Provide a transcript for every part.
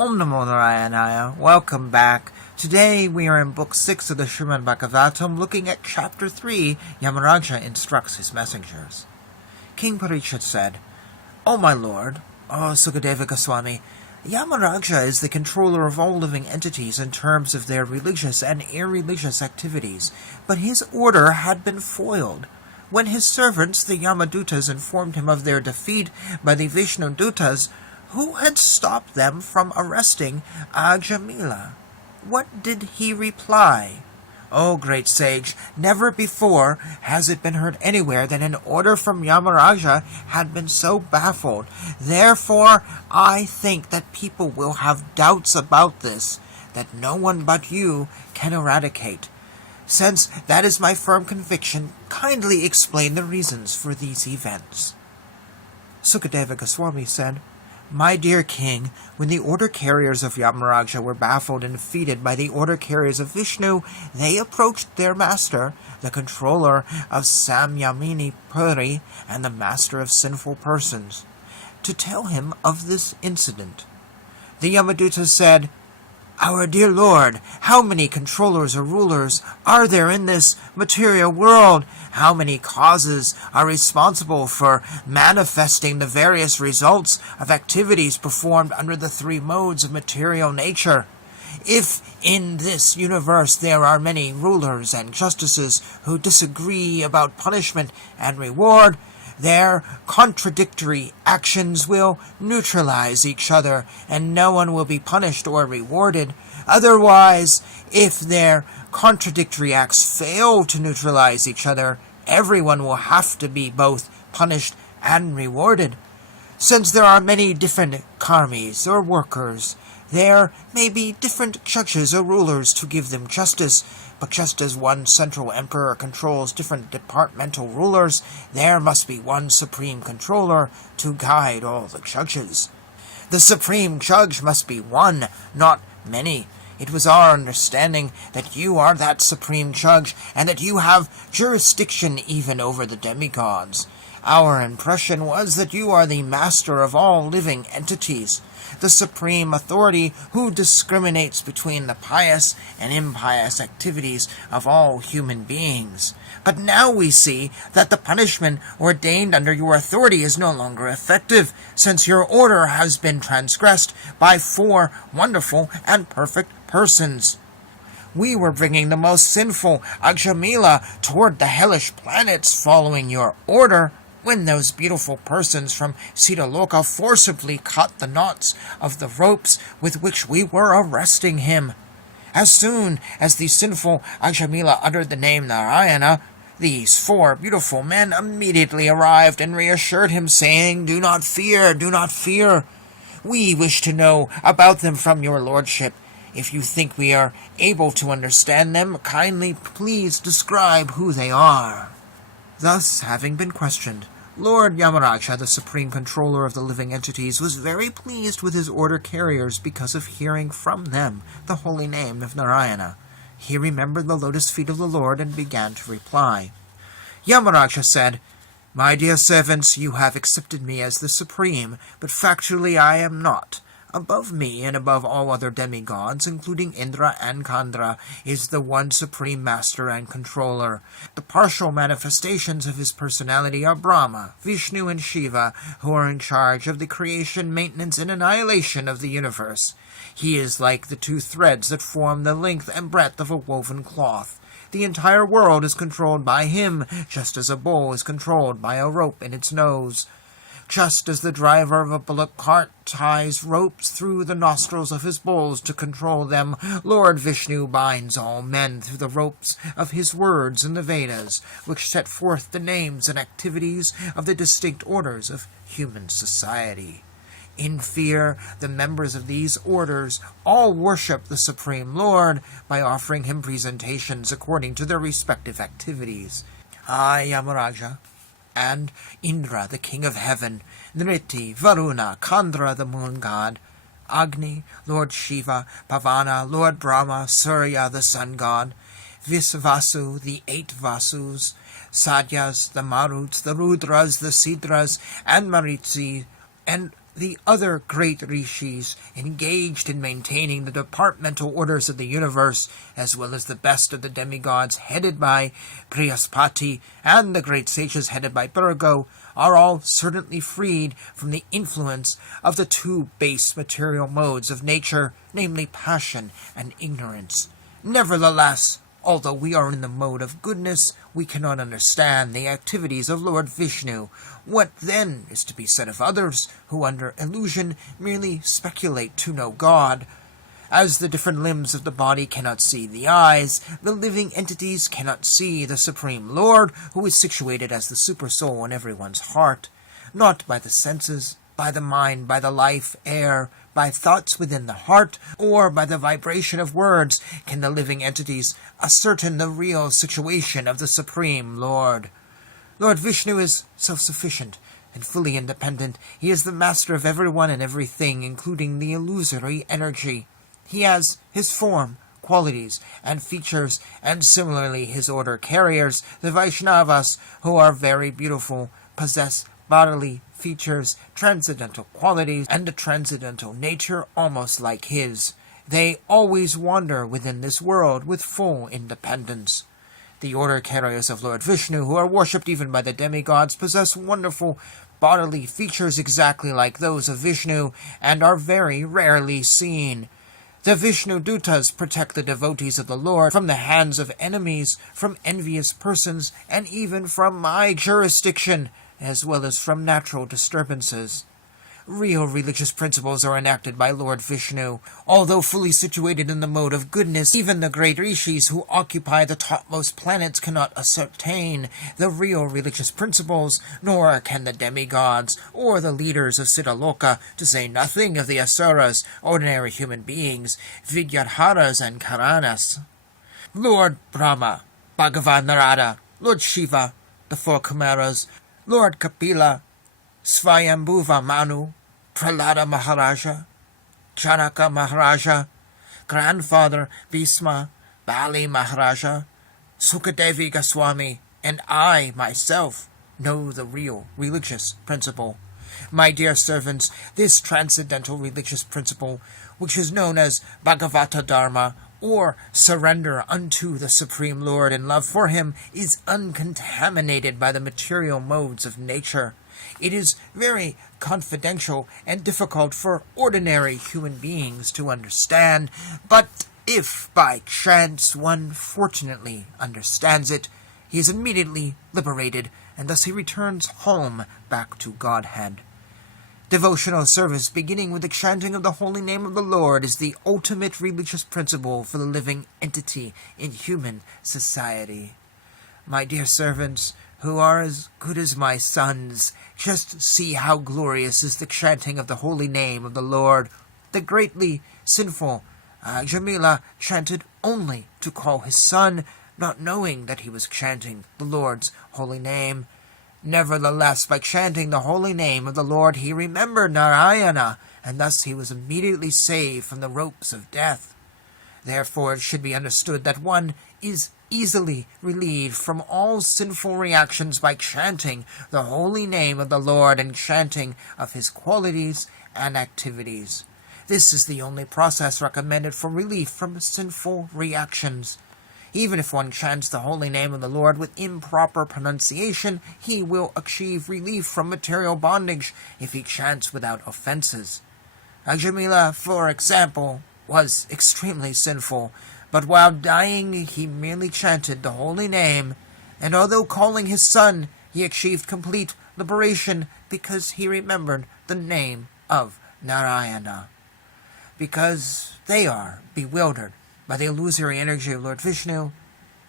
Om Namo Narayana. Welcome back. Today we are in Book 6 of the Srimad Bhagavatam, looking at Chapter 3, Yamaraja Instructs His Messengers. King Parikshit said, O my lord, O Sukadeva Goswami, Yamaraja is the controller of all living entities in terms of their religious and irreligious activities, but his order had been foiled. When his servants, the Yamadutas, informed him of their defeat by the Vishnudutas, who had stopped them from arresting Ajamila? What did he reply? O great sage, never before has it been heard anywhere that an order from Yamaraja had been so baffled. Therefore, I think that people will have doubts about this, that no one but you can eradicate. Since that is my firm conviction, kindly explain the reasons for these events. Sukadeva Goswami said, My dear king, when the order carriers of Yamaraja were baffled and defeated by the order carriers of Vishnu, they approached their master, the controller of Samyamini Puri and the master of sinful persons, to tell him of this incident. The Yamaduta said, Our dear lord, how many controllers or rulers are there in this material world? How many causes are responsible for manifesting the various results of activities performed under the three modes of material nature? If in this universe there are many rulers and justices who disagree about punishment and reward, their contradictory actions will neutralize each other, and no one will be punished or rewarded. Otherwise, if their contradictory acts fail to neutralize each other, everyone will have to be both punished and rewarded. Since there are many different karmis or workers, there may be different judges or rulers to give them justice, but just as one central emperor controls different departmental rulers, there must be one supreme controller to guide all the judges. The supreme judge must be one, not many. It was our understanding that you are that supreme judge, and that you have jurisdiction even over the demigods. Our impression was that you are the master of all living entities, the supreme authority who discriminates between the pious and impious activities of all human beings. But now we see that the punishment ordained under your authority is no longer effective, since your order has been transgressed by 4 wonderful and perfect persons. We were bringing the most sinful Ajamila toward the hellish planets following your order, when those beautiful persons from Sitaloka forcibly cut the knots of the ropes with which we were arresting him. As soon as the sinful Ajamila uttered the name Narayana, these 4 beautiful men immediately arrived and reassured him, saying, Do not fear, do not fear. We wish to know about them from your lordship. If you think we are able to understand them, kindly please describe who they are. Thus, having been questioned, Lord Yamaraja, the supreme controller of the living entities, was very pleased with his order carriers because of hearing from them the holy name of Narayana. He remembered the lotus feet of the Lord and began to reply. Yamaraja said, My dear servants, you have accepted me as the supreme, but factually I am not. Above me and above all other demigods, including Indra and Kandra, is the one supreme master and controller. The partial manifestations of his personality are Brahma, Vishnu, and Shiva, who are in charge of the creation, maintenance, and annihilation of the universe. He is like the 2 threads that form the length and breadth of a woven cloth. The entire world is controlled by him, just as a bull is controlled by a rope in its nose. Just as the driver of a bullock cart ties ropes through the nostrils of his bulls to control them, Lord Vishnu binds all men through the ropes of his words in the Vedas, which set forth the names and activities of the distinct orders of human society. In fear, the members of these orders all worship the Supreme Lord by offering him presentations according to their respective activities. I, Yamaraja, and Indra, the king of heaven, Nriti, Varuna, Kandra, the moon god, Agni, Lord Shiva, Pavana, Lord Brahma, Surya, the sun god, Visvasu, the 8 Vasus, Sadyas, the Maruts, the Rudras, the Sidras, and Maritsi, and the other great rishis engaged in maintaining the departmental orders of the universe, as well as the best of the demigods headed by Brihaspati and the great sages headed by Virgo, are all certainly freed from the influence of the two base material modes of nature, namely passion and ignorance. Nevertheless, although we are in the mode of goodness, we cannot understand the activities of Lord Vishnu. What then is to be said of others, who under illusion merely speculate to know God? As the different limbs of the body cannot see the eyes, the living entities cannot see the Supreme Lord, who is situated as the Supersoul in everyone's heart. Not by the senses, by the mind, by the life, air, by thoughts within the heart, or by the vibration of words, can the living entities ascertain the real situation of the Supreme Lord. Lord Vishnu is self-sufficient and fully independent. He is the master of everyone and everything, including the illusory energy. He has his form, qualities, and features, and similarly his order carriers, the Vaishnavas, who are very beautiful, possess bodily features, transcendental qualities, and a transcendental nature almost like his. They always wander within this world with full independence. The order carriers of Lord Vishnu, who are worshipped even by the demigods, possess wonderful bodily features exactly like those of Vishnu, and are very rarely seen. The Vishnu Dutas protect the devotees of the Lord from the hands of enemies, from envious persons, and even from my jurisdiction, as well as from natural disturbances. Real religious principles are enacted by Lord Vishnu. Although fully situated in the mode of goodness, even the great rishis who occupy the topmost planets cannot ascertain the real religious principles, nor can the demigods or the leaders of Siddhaloka, to say nothing of the asuras, ordinary human beings, Vidyadharas and Karanas. Lord Brahma, Bhagavan Narada, Lord Shiva, the four Kumaras, Lord Kapila, Swayambhuva Manu, Prahlada Maharaja, Janaka Maharaja, Grandfather Bhisma, Bali Maharaja, Sukadevi Goswami, and I, myself, know the real religious principle. My dear servants, this transcendental religious principle, which is known as Bhagavata Dharma, or surrender unto the Supreme Lord in love for him, is uncontaminated by the material modes of nature. It is very confidential and difficult for ordinary human beings to understand, but if by chance one fortunately understands it, he is immediately liberated, and thus he returns home back to Godhead. Devotional service beginning with the chanting of the holy name of the Lord is the ultimate religious principle for the living entity in human society. My dear servants, who are as good as my sons, just see how glorious is the chanting of the holy name of the Lord. The greatly sinful Jamila chanted only to call his son, not knowing that he was chanting the Lord's holy name. Nevertheless, by chanting the holy name of the Lord, he remembered Narayana, and thus he was immediately saved from the ropes of death. Therefore, it should be understood that one is easily relieved from all sinful reactions by chanting the holy name of the Lord and chanting of his qualities and activities. This is the only process recommended for relief from sinful reactions. Even if one chants the holy name of the Lord with improper pronunciation, he will achieve relief from material bondage if he chants without offenses. Ajamila, for example, was extremely sinful, but while dying he merely chanted the holy name, and although calling his son, he achieved complete liberation because he remembered the name of Narayana. Because they are bewildered by the illusory energy of Lord Vishnu,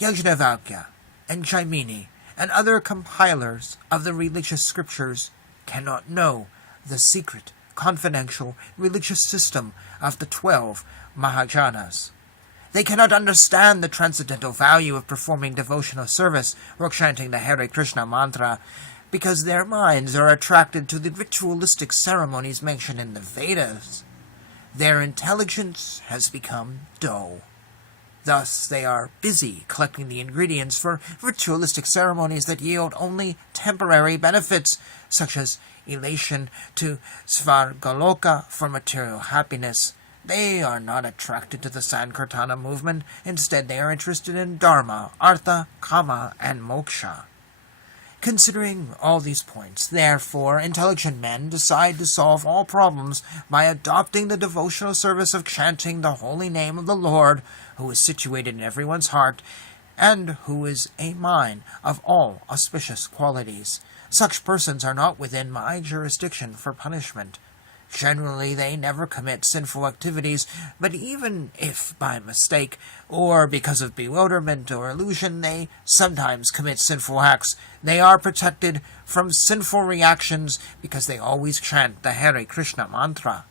Yajnavalkya and Jaimini and other compilers of the religious scriptures cannot know the secret, confidential religious system of the 12 Mahajanas. They cannot understand the transcendental value of performing devotional service or chanting the Hare Krishna mantra because their minds are attracted to the ritualistic ceremonies mentioned in the Vedas. Their intelligence has become dull. Thus they are busy collecting the ingredients for ritualistic ceremonies that yield only temporary benefits, such as elation to Svargaloka for material happiness. They are not attracted to the Sankirtana movement. Instead, they are interested in Dharma, Artha, Kama, and Moksha. Considering all these points, therefore, intelligent men decide to solve all problems by adopting the devotional service of chanting the holy name of the Lord, who is situated in everyone's heart, and who is a mine of all auspicious qualities. Such persons are not within my jurisdiction for punishment. Generally, they never commit sinful activities, but even if by mistake, or because of bewilderment or illusion, they sometimes commit sinful acts, they are protected from sinful reactions because they always chant the Hare Krishna mantra.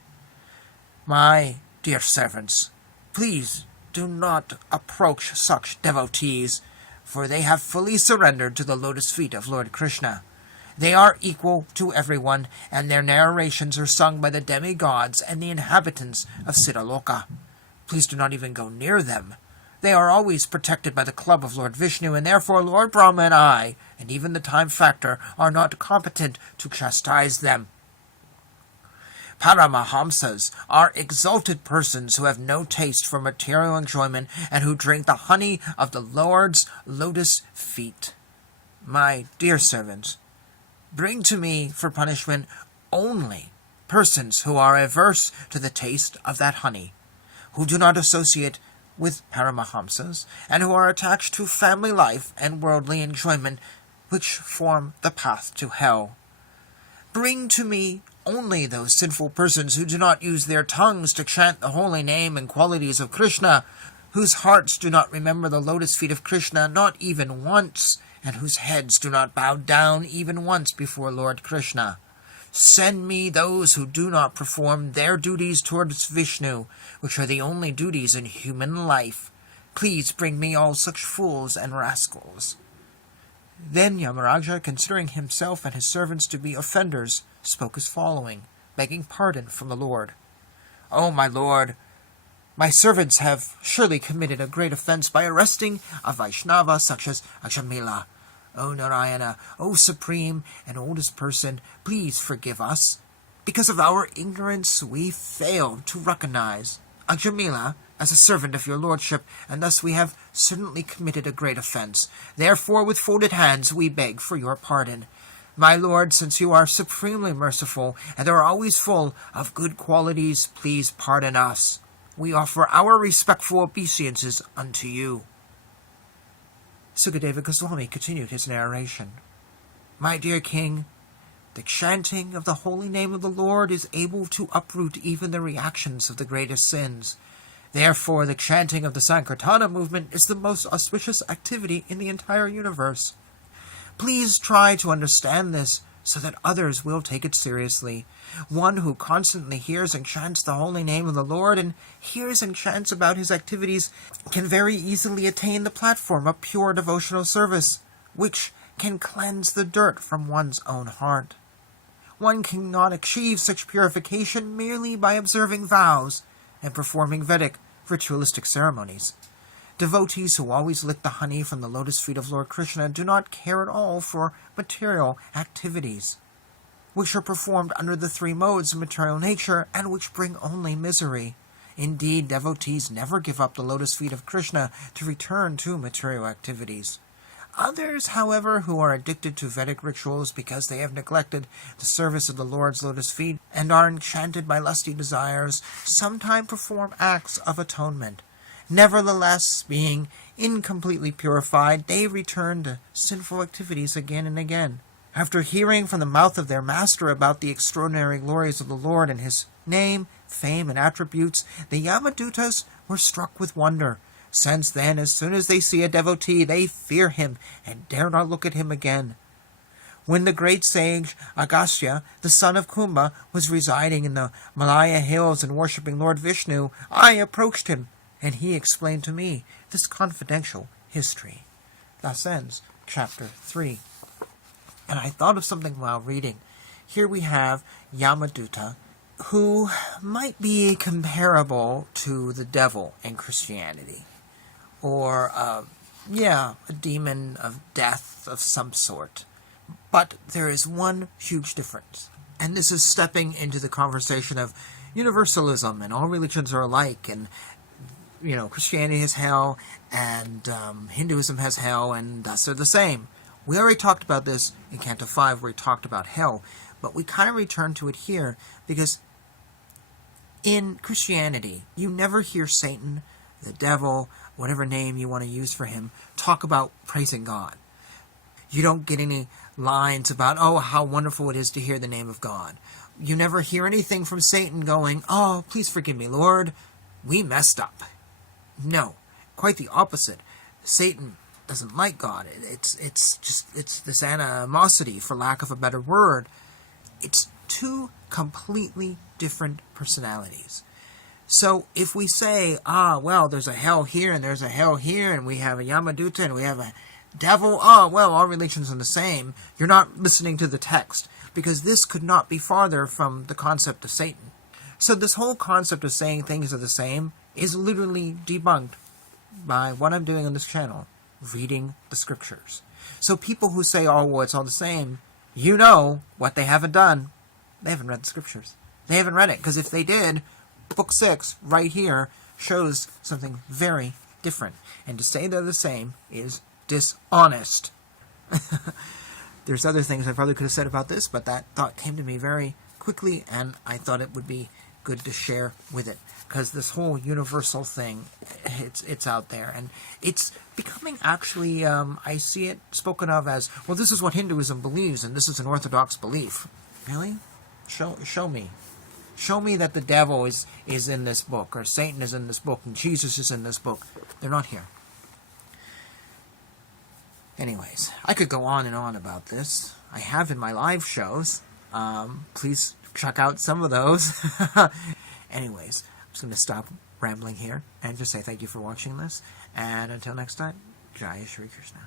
My dear servants, please do not approach such devotees, for they have fully surrendered to the lotus feet of Lord Krishna. They are equal to everyone, and their narrations are sung by the demigods and the inhabitants of Siddhaloka. Please do not even go near them. They are always protected by the club of Lord Vishnu, and therefore Lord Brahma and I, and even the time factor, are not competent to chastise them. Paramahamsas are exalted persons who have no taste for material enjoyment and who drink the honey of the Lord's lotus feet. My dear servants, bring to me for punishment only persons who are averse to the taste of that honey, who do not associate with Paramahamsas, and who are attached to family life and worldly enjoyment, which form the path to hell. Bring to me only those sinful persons who do not use their tongues to chant the holy name and qualities of Krishna, whose hearts do not remember the lotus feet of Krishna not even once, and whose heads do not bow down even once before Lord Krishna. Send me those who do not perform their duties towards Vishnu, which are the only duties in human life. Please bring me all such fools and rascals. Then Yamaraja, considering himself and his servants to be offenders, spoke as following, begging pardon from the Lord. O my Lord, my servants have surely committed a great offense by arresting a Vaishnava such as Ajamila. O Narayana, O Supreme and Oldest Person, please forgive us. Because of our ignorance, we failed to recognize Ajamila as a servant of your lordship, and thus we have certainly committed a great offense. Therefore, with folded hands, we beg for your pardon. My Lord, since you are supremely merciful and are always full of good qualities, please pardon us. We offer our respectful obeisances unto you. Sukadeva Goswami continued his narration. My dear king, the chanting of the holy name of the Lord is able to uproot even the reactions of the greatest sins. Therefore, the chanting of the Sankirtana movement is the most auspicious activity in the entire universe. Please try to understand this so that others will take it seriously. One who constantly hears and chants the holy name of the Lord and hears and chants about his activities can very easily attain the platform of pure devotional service, which can cleanse the dirt from one's own heart. One cannot achieve such purification merely by observing vows and performing Vedic ritualistic ceremonies. Devotees who always lick the honey from the lotus feet of Lord Krishna do not care at all for material activities, which are performed under the three modes of material nature and which bring only misery. Indeed, devotees never give up the lotus feet of Krishna to return to material activities. Others, however, who are addicted to Vedic rituals because they have neglected the service of the Lord's lotus feet and are enchanted by lusty desires, sometimes perform acts of atonement. Nevertheless, being incompletely purified, they return to sinful activities again and again. After hearing from the mouth of their master about the extraordinary glories of the Lord and his name, fame, and attributes, the Yamadutas were struck with wonder. Since then, as soon as they see a devotee, they fear him and dare not look at him again. When the great sage Agastya, the son of Kumbha, was residing in the Malaya hills and worshipping Lord Vishnu, I approached him, and he explained to me this confidential history. Thus ends chapter 3. And I thought of something while reading. Here we have Yamaduta, who might be comparable to the devil in Christianity. or a demon of death of some sort. But there is one huge difference, and this is stepping into the conversation of universalism, and all religions are alike, and Christianity has hell, and Hinduism has hell, and thus they're the same. We already talked about this in Canto 5, where we talked about hell, but we kind of return to it here, because in Christianity, you never hear Satan, the devil, whatever name you want to use for him, talk about praising God. You don't get any lines about, oh, how wonderful it is to hear the name of God. You never hear anything from Satan going, oh, please forgive me, Lord, we messed up. No, quite the opposite. Satan doesn't like God. It's this animosity, for lack of a better word. It's two completely different personalities. So if we say, well, there's a hell here and there's a hell here, and we have a Yamaduta and we have a devil, well, all religions are the same, you're not listening to the text, because this could not be farther from the concept of Satan. So this whole concept of saying things are the same is literally debunked by what I'm doing on this channel, reading the scriptures. So people who say, oh, well, it's all the same, what they haven't done. They haven't read the scriptures. They haven't read it, because if they did, Book 6, right here, shows something very different. And to say they're the same is dishonest. There's other things I probably could have said about this, but that thought came to me very quickly, and I thought it would be good to share with it, because this whole universal thing, it's out there, and it's becoming actually, I see it spoken of as, well, this is what Hinduism believes, and this is an orthodox belief. Really? Show me. Show me that the devil is in this book, or Satan is in this book, and Jesus is in this book. They're not here. Anyways, I could go on and on about this. I have in my live shows. Please check out some of those. Anyways, I'm just going to stop rambling here and just say thank you for watching this. And until next time, Jai Shri Krishna.